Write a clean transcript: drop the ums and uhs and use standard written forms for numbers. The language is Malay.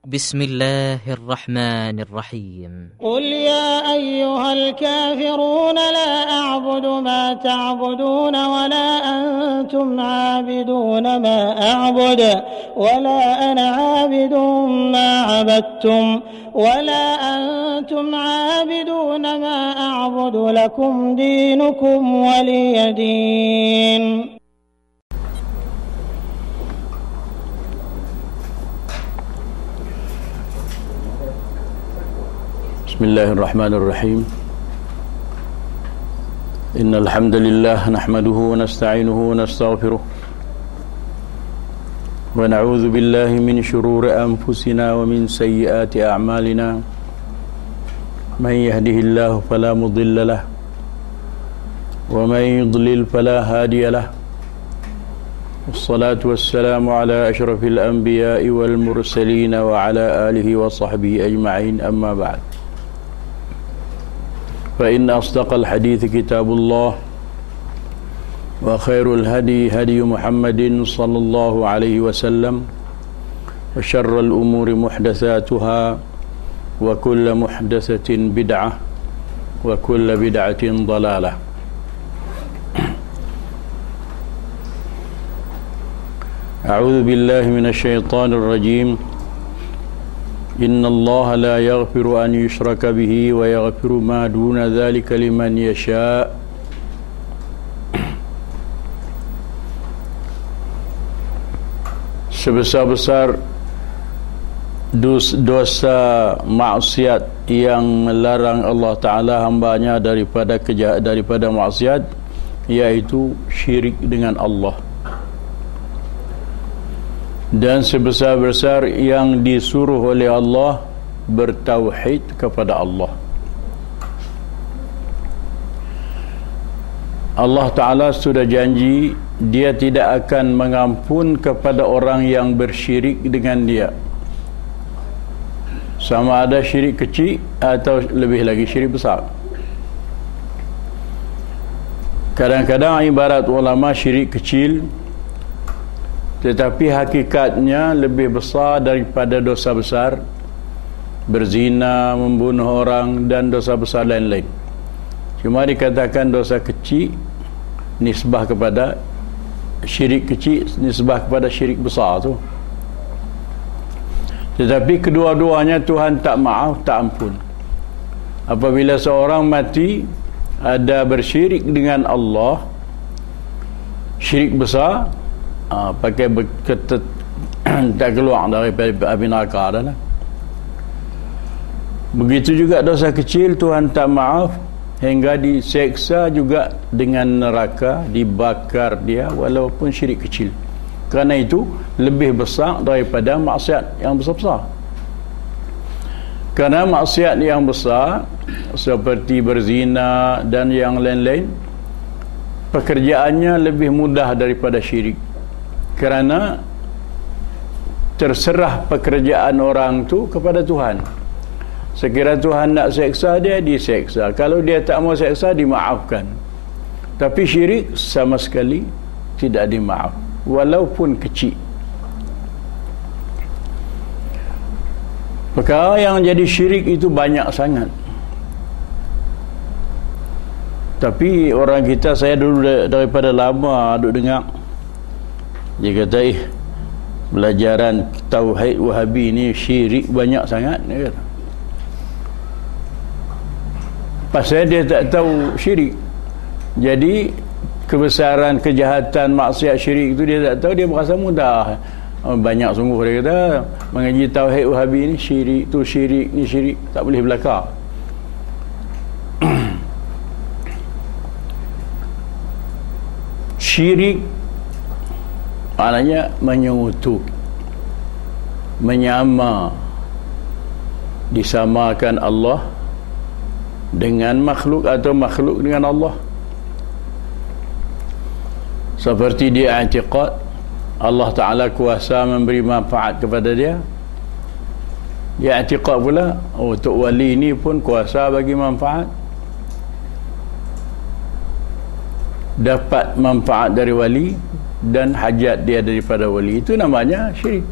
بسم الله الرحمن الرحيم قل يا أيها الكافرون لا أعبد ما تعبدون ولا أنتم عابدون ما أعبد ولا أنا عابد ما عبدتم ولا أنتم عابدون ما أعبد لكم دينكم ولي دين. بسم الله الرحمن الرحيم. إن الحمد لله نحمده ونستعينه ونستغفره ونعوذ بالله من شرور أنفسنا ومن سيئات أعمالنا. من يهده الله فلا مضل له ومن يضلل فلا هادي له. والصلاة والسلام على أشرف الأنبياء والمرسلين وعلى آله وصحبه أجمعين. أما بعد، فإن أصدق الحديث كتاب الله وخير الهدي هدي محمد صلى الله عليه وسلم وشر الأمور محدثاتها وكل محدثة بدعة وكل بدعة ضلالة. أعوذ بالله من الشيطان الرجيم. إن الله لا يغفر أن يشرك به ويغفر ما دون ذلك لمن يشاء. Sebesar-besar dosa maksiat yang melarang Allah Ta'ala hambanya daripada maksiat, yaitu syirik dengan Allah. Dan sebesar-besar yang disuruh oleh Allah bertauhid kepada Allah. Allah Ta'ala sudah janji Dia tidak akan mengampun kepada orang yang bersyirik dengan Dia, sama ada syirik kecil atau lebih lagi syirik besar. Kadang-kadang ibarat ulama syirik kecil, tetapi hakikatnya lebih besar daripada dosa besar, berzina, membunuh orang, dan dosa besar lain-lain. Cuma dikatakan dosa kecil nisbah kepada syirik kecil, nisbah kepada syirik besar tu. Tetapi kedua-duanya Tuhan tak maaf, tak ampun. Apabila seorang mati ada bersyirik dengan Allah, syirik besar, pakai tak keluar daripada api neraka dah lah. Begitu juga dosa kecil Tuhan tak maaf, hingga diseksa juga dengan neraka, dibakar dia walaupun syirik kecil. Kerana itu lebih besar daripada maksiat yang besar-besar. Kerana maksiat yang besar seperti berzina dan yang lain-lain, pekerjaannya lebih mudah daripada syirik. Kerana terserah pekerjaan orang tu kepada Tuhan. Sekiranya Tuhan nak seksa dia, diseksa. Kalau dia tak mau seksa, dimaafkan. Tapi syirik sama sekali tidak dimaaf, walaupun kecil. Perkara yang jadi syirik itu banyak sangat. Tapi orang kita, saya dulu daripada lama duduk dengar, dia kata, belajaran tauhid Wahabi ni syirik banyak sangat, dia kata. Pasal dia tak tahu syirik, jadi kebesaran kejahatan maksiat syirik itu dia tak tahu, dia berasa mudah. Banyak sungguh, dia kata, mengaji tauhid Wahabi ni syirik tu syirik, ni syirik, tak boleh belakang. Syirik maknanya menyekutukan, menyama, disamakan Allah dengan makhluk atau makhluk dengan Allah. Seperti dia i'tiqad Allah Ta'ala kuasa memberi manfaat kepada dia, dia i'tiqad pula Tok Wali ni pun kuasa bagi manfaat, dapat manfaat dari wali dan hajat dia daripada wali. Itu namanya syirik.